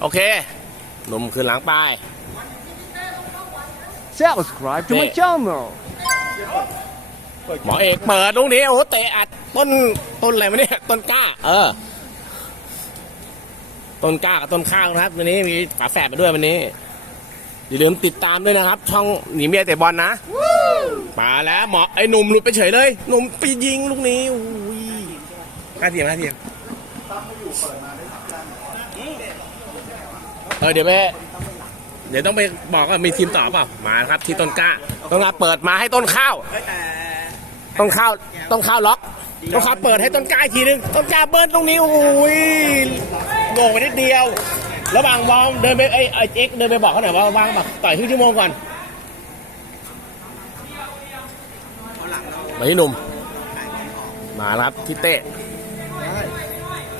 โอเค หนุ่มขึ้นหลังไป Subscribe to my Yeah. channel. หมอเอกเปิดลูกนี้โอ้โหเตะอัดต้นต้นอะไรวะเนี่ยต้นกล้า เออ ต้นกล้ากับต้นข้าวนะครับ วันนี้มีฝาแฝดมาด้วยวันนี้ อย่าลืมติดตามด้วยนะครับ ช่องหนีเมียเตะบอลนะมาแล้วหมอไอ้หนุ่มหลุดไปเฉยเลยหนุ่มไปยิงลูกนี้อุ้ยห้าเทียมห้าเทียม เออเดี๋ยวไปเดี๋ยวต้องไปบอกว่ามีทีมต่อเปล่ามาครับที่ต้นกล้าต้นกล้าเปิดมาให้ต้นข้าวต้นข้าวต้นข้าวล็อกต้นข้าวเปิดให้ต้นกล้าอีกทีนึงต้นกล้าเบิ้ลตรงนี้โอ้ยโง่ไปนิดเดียวระหว่างวอร์มเดินไปไอ้ไอ้เอ็กเดินไปบอกเขาหน่อยว่าวางแบบต่อยครึ่งชั่วโมงก่อนมาที่หนุ่มมาครับที่เต้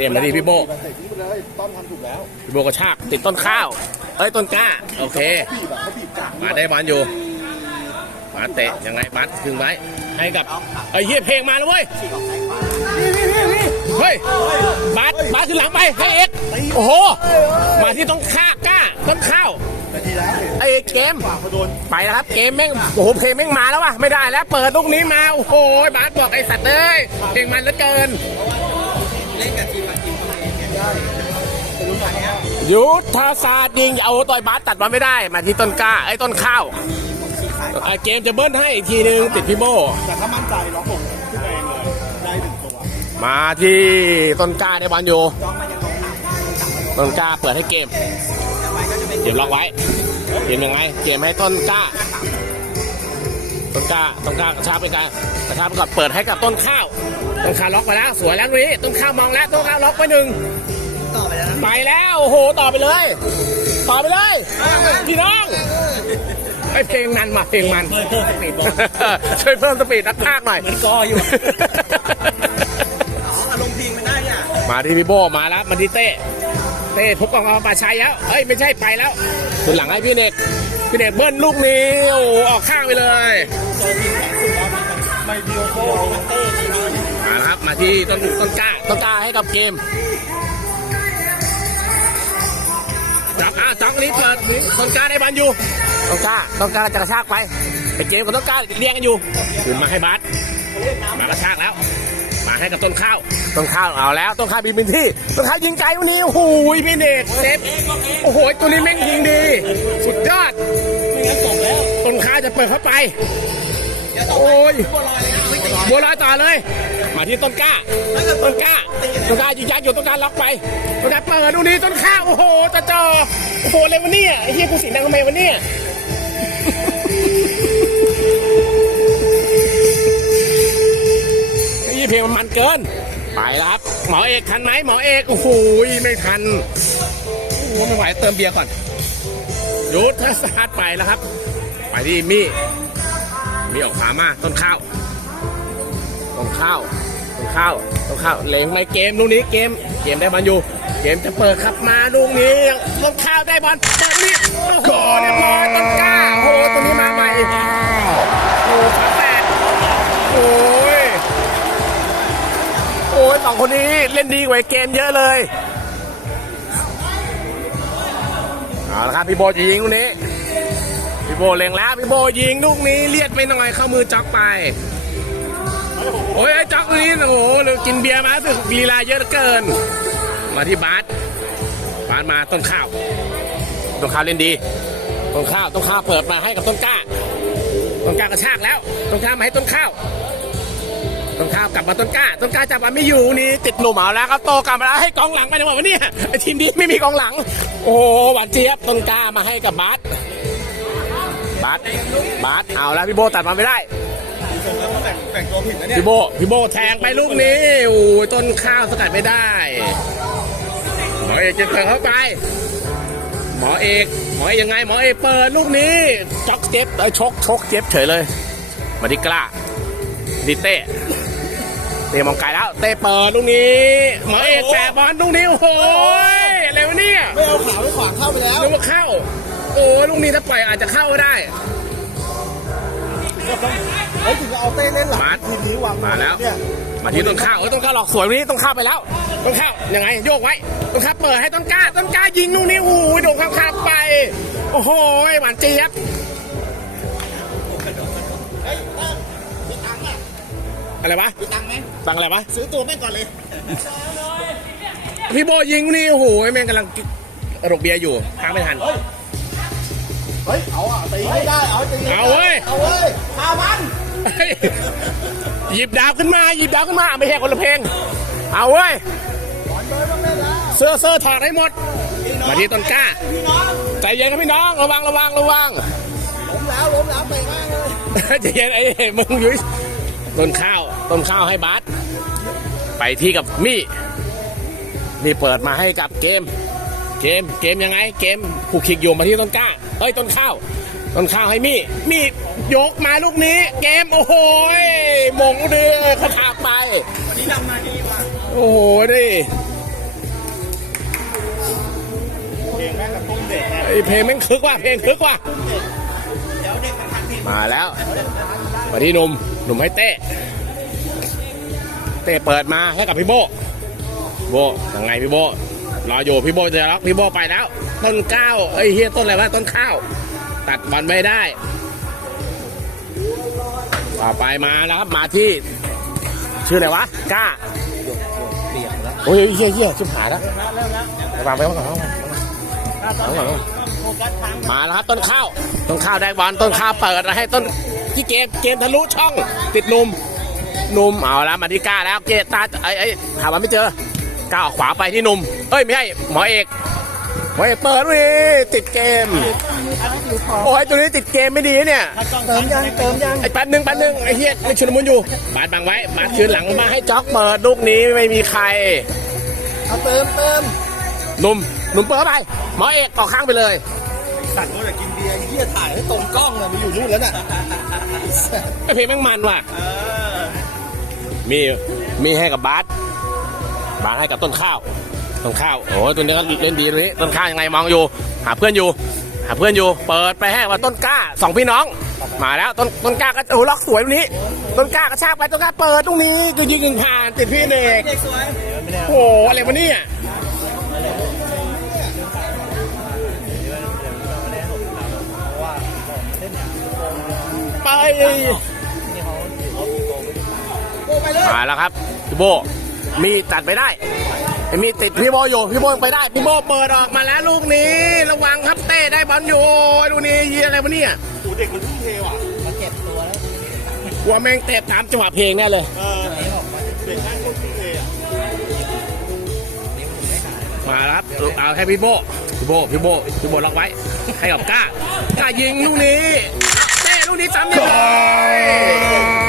ตรียมนาทีพี่โบเตะทิ้งไปเลยต้นทำถูกแล้วพี่โบกระชากติดต้นข้าวเอ้ยต้นกล้า โอเคบีบแบบเขาบีบกลางมาได้บอลอยู่มาเตะยังไงบัสถึงไว้ให้กับไอ้เหี้ยเพลงมาแล้วเว้ยเฮ้ยบัสบัสขึ้นหลังไปให้เอ็กซ์โอ้โหมาที่ต้องฆ่ากล้าต้นข้าวนาทีแล้วไอ้เกมฝากมาโดนไปแล้วครับเกมแม่งโอ้โหเพลงแม่งมาแล้วว่ะไม่ได้แล้ว เปิดลูกนี้มาโอ้โหบาสบอกไอ้สัตว์เอ้ยเพลงมันเหลือเกิน ยุทธศาสตร์ยิงเอาต่อยบาสตัดมาไม่ได้ มาที่ต้นกล้าไอ้ต้นข้าวไอ้เกมจะเบิ้ลให้อีกทีนึงติดพี่โบ แต่ถ้ามั่นใจล็อกลงขึ้นมาเองเลยได้หนึ่งตัวมาที่ต้นกล้าได้บอลอยู่ต้นกล้าเปิดให้เกมเกมล็อกไว้เกมยังไงเกมให้ต้นกล้า ต้นกล้าต้นกล้ากระชากไปกันกระชากไปก่อนเปิดให้กับต้นข้าวต้นข้าวล็อกไปแล้วสวยแล้วนี้ต้นข้าวมองแล้วต้นข้าวล็อกไปหนึ่ง ไปแล้ว โอ้โห ต่อไปเลย ต่อไปเลย พี่น้องไอเพลงมันมาเพลงมัน ช่วยเพิ่มสปีดนักพากย์หน่อยมันกออยู่อารมณ์พิงมันได้อะมาที่พี่โบมาแล้วมาที่เต้ เต้ทุบกองเอาปลาชัยแล้ว เอ้ยไม่ใช่ไปแล้วขึ้นหลังให้พี่เนกพี่เนกเบิ้ลลูกนี้โอ้โหออกข้างไปเลยไม่ดีโอโก้เตอร์ดีเลยมาแล้วครับมาที่ต้นต้นกล้าต้นกล้าให้กับเกม บอะจับอันนี้เปิดต้นกล้าได้บอลอยู่ต้นกล้าต้นกล้าจะกระชากไปไอ้เกมกับต้นกล้าเลี้ยงกันอยู่ขึ้นมาให้บัสมากระชากแล้วมาให้กับต้นข้าว ต้นข้าวเอาแล้วต้นข้าวบินบินที่ ต้นข้าวยิงไกลวันนี้โอ้โหพี่เนกเซฟโอ้โหตัวนี้แม่งยิงดี สุดยอดไม่งั้นจบแล้วต้นข้าวจะเปิดเข้าไป โอ้ย บัวลอยต่อเลย มาที่ต้นกล้า ต้นกล้า ต้นกล้ายิงยักอยู่ต้นกล้าล็อกไป ต้นกล้าเปิดดูนี้ต้นข้าวโอ้โหจะจอโอ้โหอะไรวะเนี่ยไอ้เหี้ยกูสียงดังทำไมวะเนี่ยไอ้เหี้ยเพลงมันมันเกิน ไปแล้วครับ หมอเอกทันไหมหมอเอกโอ้โหไม่ทัน โอ้โหไม่ไหวเติมเบียร์ก่อนยุทธศาสตร์ไปแล้วครับ ไปที่มี่มีออกขวามาต้นข้าว ต้นข้าวต้นข้าวต้นข้าวเล็งไม่เกมลูกนี้เกม เกมได้บอลอยู่ เกมจะเปิดขับมาลูกนี้ต้นข้าวได้บอลเปิดนี่โอ้โหเรียบร้อยต้นกล้าโอ้โหตัวนี้มาใหม่โอ้โหฝาแฝดโอ้ยโอ้ยสองคนนี้เล่นดีกว่าเกมเยอะเลยเอาละครับพี่โบจะยิงลูกนี้พี่โบเล็งแล้วพี่โบยิงลูกนี้เลียดไปหน่อยเข้ามือจ็อกไป โอ้ยไอ้จ็อกนี้โอ้โหกินเบียร์มาสึกลีลาเยอะเกิน มาที่บาสบาสมาต้นข้าว ต้นข้าวเล่นดี ต้นข้าว ต้นข้าวเปิดมาให้กับต้นกล้า ต้นกล้ากระชากแล้ว ต้นข้าวมาให้ต้นข้าว ต้นข้าวกลับมาต้นกล้า ต้นกล้าจับมาไม่อยู่นี่ติดหนุ่มเอาแล้วครับโตกลับมาแล้วให้กองหลังไปจังหวะวะเนี่ยไอ้ทีมนี้ไม่มีกองหลัง โอ้หหวานเจี๊ยบ ต้นกล้ามาให้กับบาสบาสบาสเอาแล้วพี่โบตัดมาไม่ได้ แต่งแต่งตัวผิดนะเนี่ยพี่โบพี่โบแทงไปลูกนี้โอ้ยต้นข้าวสกัดไม่ได้หมอเอกจะเปิดเข้าไป หมอเอกหมอเอกยังไงหมอเอกเปิดลูกนี้จ็อกเจ็บเอ้ยชกชกเจ็บเฉยเลยมาดิกล้าดิเต้เต้มองไกลแล้ว เต้เปิดลูกนี้หมอเอกแปะบอลลูกนี้โอ้โหอะไรวะเนี่ยไม่เอาขาไปขวางเข้าไปแล้วนึกว่าเข้า โอ้ลูกนี้ถ้าปล่อยอาจจะเข้าก็ได้ เฮ้ยถึงจะเอาเต้เล่นหลังมาทีมนี้วางมาแล้ว เนี่ยมาที่ต้นข้าวเอ้ยต้นข้าวหลอกสวยวันนี้ต้นข้าวไปแล้วต้นข้าวยังไงโยกไว้ต้นข้าวเปิดให้ต้นกล้าต้นกล้ายิงลูกนี้โอ้โหโด่งข้ามๆไป โอ้โหหวานเจี๊ยบอะไรวะมีตังค์ไหมตังอะไรวะซื้อตัวแม่งก่อนเลยพี่โบยิงนี่โอ้โหแม่งกำลังรกเบียร์อยู่ห้ามไม่ทัน เฮ้ย เอาอะตีไม่ได้ เอาตีเอาเว้ย เอาเว้ยพามันเฮ้ยหยิบดาวขึ้นมา หยิบดาวขึ้นมา ไม่ใช่คนละเพลง เอาเว้ยบอลเลยต้องเล่นแล้วเสื้อเสื้อถอดให้หมด มาที่ต้นกล้าพี่น้องใจเย็นครับพี่น้อง ระวังระวังระวังล้มแล้วล้มแล้วเตะมากเลยใจเย็นไอ้มึงอยู่ต้นข้าว ต้นข้าวให้บาสไปที่กับมี่นี่เปิดมาให้กับเกม เกม เกมยังไง เกมผูกขิกอยู่มาที่ต้นกล้า เอ้ยต้นข้าวต้นข้าวให้มี่มี่ยกมาลูกนี้ เกมโอ้โหมงเดือเขาถากไปวันนี้ดำมาดีว่ะโอ้โหดิเพลงแม่งกับตุ้มเด็กไอเพลงแม่งคึกว่ะเพลงคึกว่ะเดี๋ยวเด็กมันทันเพลงมาแล้วมาที่หนุ่มหนุ่มให้เต้เต้เปิดมาให้กับพี่โบโบยังไงพี่โบรออยู่พี่โบจะล็อกพี่โบไปแล้ว ต้นก้าวเอ้ยเฮียต้นอะไรวะต้นข้าว ตัดบอลไม่ได้ ต่อไปมาแล้วครับมาที่ ชื่ออะไรวะกล้าเปียกแล้วโอ้ยเฮียเฮียชิบหายแล้วเริ่มแล้ววางไปวางก่อนวางก่อนเอาก่อนโฟกัสทางมาแล้วครับต้นข้าว ต้นข้าวได้บอลต้นข้าวเปิดให้ต้นที่เกมเกมทะลุช่อง ติดหนุ่มหนุ่มเอาแล้วมาที่ก้าแล้วเกตตาไอ้ไอ้หาบอลไม่เจอก้าออกขวาไปที่หนุ่มเอ้ยไม่ใช่หมอเอก หมอเอกเปิดนี่ติดเกม โอ้ยตัวนี้ติดเกมไม่ดีนะเนี่ย เติมยังเติมยังไอ้แป๊บหนึ่งแป๊บหนึ่งไอ้เฮียไม่ชุนมุนอยู่ บาดบังไว้ บาดคืนหลังมาให้จ็อกเปิดลูกนี้ไม่มีใคร เอาเติมเติมหนุ่มหนุ่มเปิดเข้าไป หมอเอกออกข้างไปเลยสั่งว่าจะกินเบียร์เหี้ยถ่ายให้ตรงกล้องเลยมันอยู่นู่นแล้วน่ะไอ้เพลงแม่งมันว่ะมีมีให้กับบาสบาสให้กับต้นข้าว ต้นข้าวโอ้ยตัวนี้ก็เล่นดีตรงนี้ต้นข้าวยังไงมองอยู่ หาเพื่อนอยู่ หาเพื่อนอยู่ เปิดไปให้ว่าต้นกล้าสองพี่น้อง มาแล้วต้นต้นกล้าก็โอ้ล็อกสวยตรงนี้ ต้นกล้ากระชากไปต้นกล้าเปิดตรงนี้จะยิงยิงผ่านติดพี่เด็กโอ้โหอะไรวะเนี่ยไปอ้ไปเลยมาแล้วครับพี่โบมีตัดไปได้ ไอ้มีติดพี่โบอยู่พี่โบยังไปได้พี่โบเปิดออกมาแล้วลูกนี้ ระวังครับเต้ได้บอลอยู่ลูกนี้เยียอะไรวะเนี่ยโอ้เด็กมันทุ่มเทว่ะมาเก็บตัวแล้วกลัวแม่งเตะตามจังหวะเพลงแน่เลยเออเด็กแม่งทุ่มเทอะมาแล้วครับเอาให้พี่โบพี่โบพี่โบพี่โบล็อกไว้ให้กับก้ากล้ายิงลูกนี้เต้ลูกนี้ซ้ำยังไง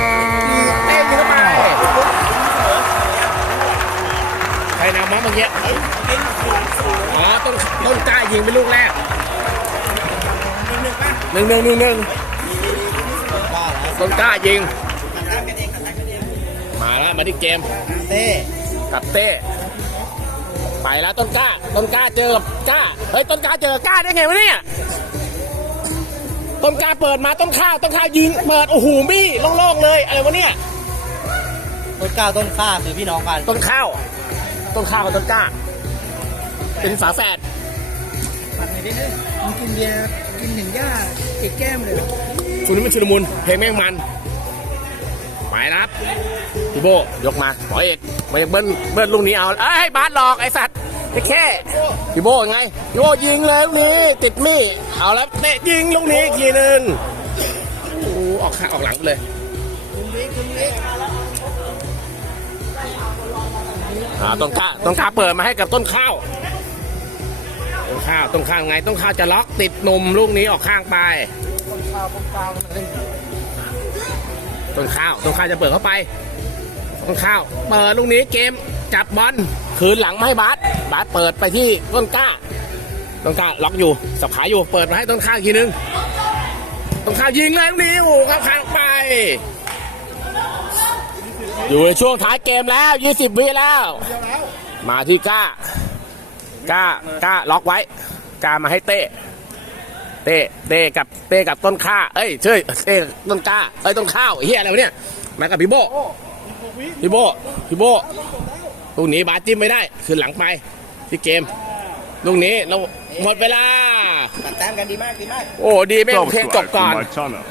นำมาเมื่อกี้อ๋อต้นต้นกล้ายิงเป็นลูกแรกหนึ่งหนึ่งหนึ่งหนึ่งต้นกล้ายิง มาแล้วมาที่เกมเต้กับเต้ไปแล้วต้นกล้า ต้นกล้าเจอกับกล้า เฮ้ยต้นกล้าเจอกล้าได้ไงวะเนี่ย ต้นกล้าเปิดมาต้นข้าวต้นข้าวยิงเปิดโอ้โหมี่โล่งๆเลยอะไรวะเนี่ย ต้นกล้าต้นข้าคือพี่น้องกัน ต้นข้าว ต้นข้าวกับต้นกล้า เป็นฝาแฝดปัดไหนดิมึงกินเบียร์กินถึงหญ้าติดแก้มเลยชุดนี้มันชุลมุนเพลงแม่งมันไปนะครับพี่โบยกมาหมอเอกมาจากเบิ้ลเบิ้ลลูกนี้เอาเอ้ยให้บาสหลอกไอ้สัตว์ไอ้แค่พี่โบไงพี่โบยิงเลยลูกนี้ติดมี่เอาแล้วเตะยิงลูกนี้อีกทีหนึงโอ้โหออกข้างออกหลังเลยคุณเล็กคุณเล็ก อ่าต้นข้าวต้นข้าวเปิดมาให้กับต้นข้าวต้นข้าวต้นข้าวไงต้นข้าวจะล็อกติดหนุ่มลูกนี้ออกข้างไปต้นข้าวต้นข้าวมันเล่นต้นข้าวต้นข้าวจะเปิดเข้าไปต้นข้าวเปิดลูกนี้เกมจับบอลคืนหลังไมาให้บาสบาสเปิดไปที่ต้นกล้า ต้นกล้าล็อกอยู่สับขาอยู่เปิดมาให้ต้นข้าวทีนึงต้นข้าวยิงเลยลูกนี้โอ้ข้าข้างไป อยู่ในช่วงท้ายเกมแล้ว 20 วิแล้วเดียวแล้วมาที่กล้ากล้ากล้าล็อกไว้กล้ามาให้เต้ เต้เต้กับเต้กับต้นข้า เอ้ยเช่ยเต้ต้นกล้า เอ้ยต้นข้าวเฮียอะไรวะเนี่ยมากับพี่โบพี่โบพี่โบลูกนี้บาสจิ้มไม่ได้ขึ้นหลังไปที่เกม ลูกนี้เราหมดเวลาตัดแต้มกันดีมากดีมาก โอ้ดีไม่โอเคจบก่อน my channel.